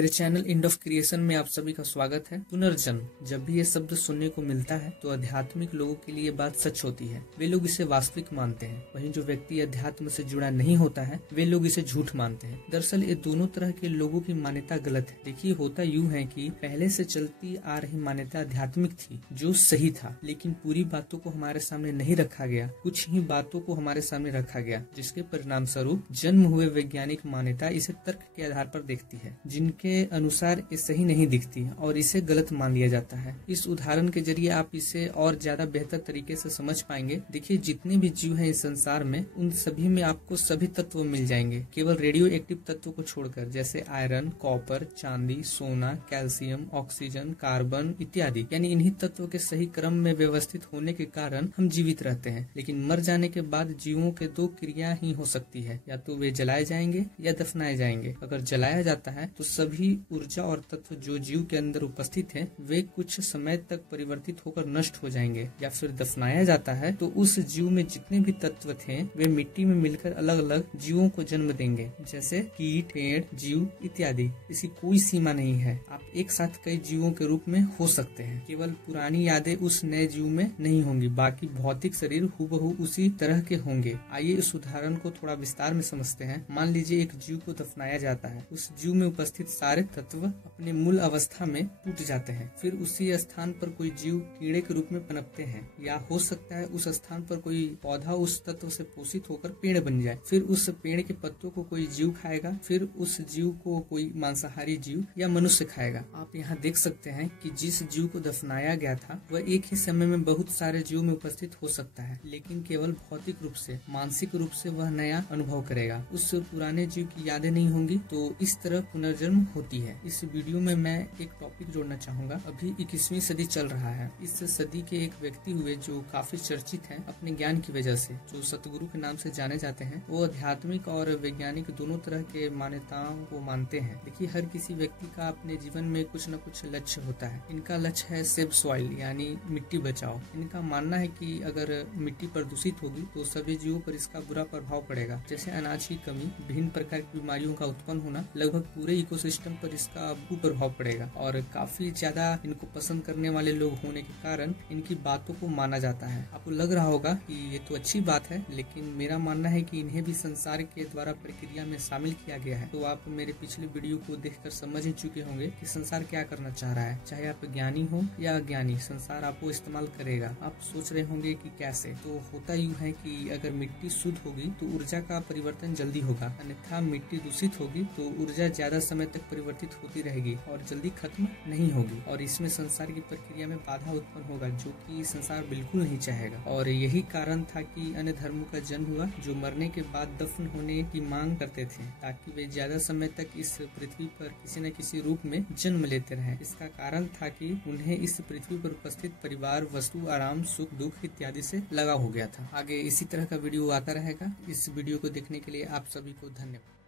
मेरे channel end of creation में आप सभी का स्वागत है। पुनर्जन्म, जब भी ये शब्द सुनने को मिलता है तो आध्यात्मिक लोगों के लिए बात सच होती है। वे लोग इसे वास्तविक मानते हैं। वहीं जो व्यक्ति अध्यात्म से जुड़ा नहीं होता है वे लोग इसे झूठ मानते हैं। दरअसल ये दोनों तरह के लोगों की मान्यता गलत है। देखिए, होता यूँ है कि पहले से चलती आ रही मान्यता आध्यात्मिक थी, जो सही था, लेकिन पूरी बातों को हमारे सामने नहीं रखा गया। कुछ ही बातों को हमारे सामने रखा गया, जिसके परिणाम स्वरूप जन्म हुए वैज्ञानिक मान्यता इसे तर्क के आधार पर देखती है, जिनके अनुसार ये सही नहीं दिखती और इसे गलत मान लिया जाता है। इस उदाहरण के जरिए आप इसे और ज्यादा बेहतर तरीके से समझ पाएंगे। देखिए, जितने भी जीव हैं इस संसार में, उन सभी में आपको सभी तत्व मिल जाएंगे, केवल रेडियो एक्टिव तत्वों को छोड़कर, जैसे आयरन, कॉपर, चांदी, सोना, कैल्शियम, ऑक्सीजन, कार्बन इत्यादि। यानी इन्हीं तत्वों के सही क्रम में व्यवस्थित होने के कारण हम जीवित रहते हैं। लेकिन मर जाने के बाद जीवों के दो क्रिया ही हो सकती है, या तो वे जलाए जाएंगे या दफनाए जाएंगे। अगर जलाया जाता है तो सभी ऊर्जा और तत्व जो जीव के अंदर उपस्थित हैं, वे कुछ समय तक परिवर्तित होकर नष्ट हो जाएंगे। या फिर दफनाया जाता है तो उस जीव में जितने भी तत्व थे वे मिट्टी में मिलकर अलग अलग जीवों को जन्म देंगे, जैसे कीट, पेड़, जीव इत्यादि। इसकी कोई सीमा नहीं है। आप एक साथ कई जीवों के रूप में हो सकते हैं। केवल पुरानी यादें उस नए जीव में नहीं होंगी, बाकी भौतिक शरीर हूबहू उसी तरह के होंगे। आइए इस उदाहरण को थोड़ा विस्तार में समझते हैं। मान लीजिए एक जीव को दफनाया जाता है। उस जीव में उपस्थित सारे तत्व अपने मूल अवस्था में टूट जाते हैं। फिर उसी स्थान पर कोई जीव कीड़े के रूप में पनपते हैं, या हो सकता है उस स्थान पर कोई पौधा उस तत्व से पोषित होकर पेड़ बन जाए। फिर उस पेड़ के पत्तों को कोई जीव खाएगा, फिर उस जीव को कोई मांसाहारी जीव या मनुष्य खाएगा। आप यहाँ देख सकते हैं कि जिस जीव को दफनाया गया था वह एक ही समय में बहुत सारे जीव में उपस्थित हो सकता है, लेकिन केवल भौतिक रूप से, मानसिक रूप से वह नया अनुभव करेगा। उस पुराने जीव की यादें नहीं होंगी। तो इस तरह पुनर्जन्म होती है। इस वीडियो में मैं एक टॉपिक जोड़ना चाहूंगा। अभी 21वीं सदी चल रहा है। इस सदी के एक व्यक्ति हुए जो काफी चर्चित हैं अपने ज्ञान की वजह से, जो सतगुरु के नाम से जाने जाते हैं। वो आध्यात्मिक और वैज्ञानिक दोनों तरह के मान्यताओं को मानते हैं। देखिए, हर किसी व्यक्ति का अपने जीवन में कुछ न कुछ लक्ष्य होता है। इनका लक्ष्य है सेव सॉइल, यानी मिट्टी बचाओ। इनका मानना है कि अगर मिट्टी प्रदूषित होगी तो सभी जीवों पर इसका बुरा प्रभाव पड़ेगा, जैसे अनाज की कमी, विभिन्न प्रकार की बीमारियों का उत्पन्न होना, लगभग पूरे इकोसिस्टम पर इसका कुप्रभाव पड़ेगा। और काफी ज्यादा इनको पसंद करने वाले लोग होने के कारण इनकी बातों को माना जाता है। आपको लग रहा होगा कि ये तो अच्छी बात है, लेकिन मेरा मानना है कि इन्हें भी संसार के द्वारा प्रक्रिया में शामिल किया गया है। तो आप मेरे पिछले वीडियो को देखकर समझ ही चुके होंगे कि संसार क्या करना चाह रहा है। चाहे आप ज्ञानी हो या अज्ञानी, संसार आपको इस्तेमाल करेगा। आप सोच रहे होंगे कि कैसे। तो होता यूँ है कि अगर मिट्टी शुद्ध होगी तो ऊर्जा का परिवर्तन जल्दी होगा, अन्यथा मिट्टी दूषित होगी तो ऊर्जा ज्यादा समय तक परिवर्तित होती रहेगी और जल्दी खत्म नहीं होगी। और इसमें संसार की प्रक्रिया में बाधा उत्पन्न होगा, जो कि संसार बिल्कुल नहीं चाहेगा। और यही कारण था कि अन्य धर्मों का जन्म हुआ, जो मरने के बाद दफन होने की मांग करते थे, ताकि वे ज्यादा समय तक इस पृथ्वी पर किसी न किसी रूप में जन्म लेते रहे। इसका कारण था कि उन्हें इस पृथ्वी पर उपस्थित परिवार, वस्तु, आराम, सुख, दुख इत्यादि से लगाव हो गया था। आगे इसी तरह का वीडियो आता रहेगा। इस वीडियो को देखने के लिए आप सभी को धन्यवाद।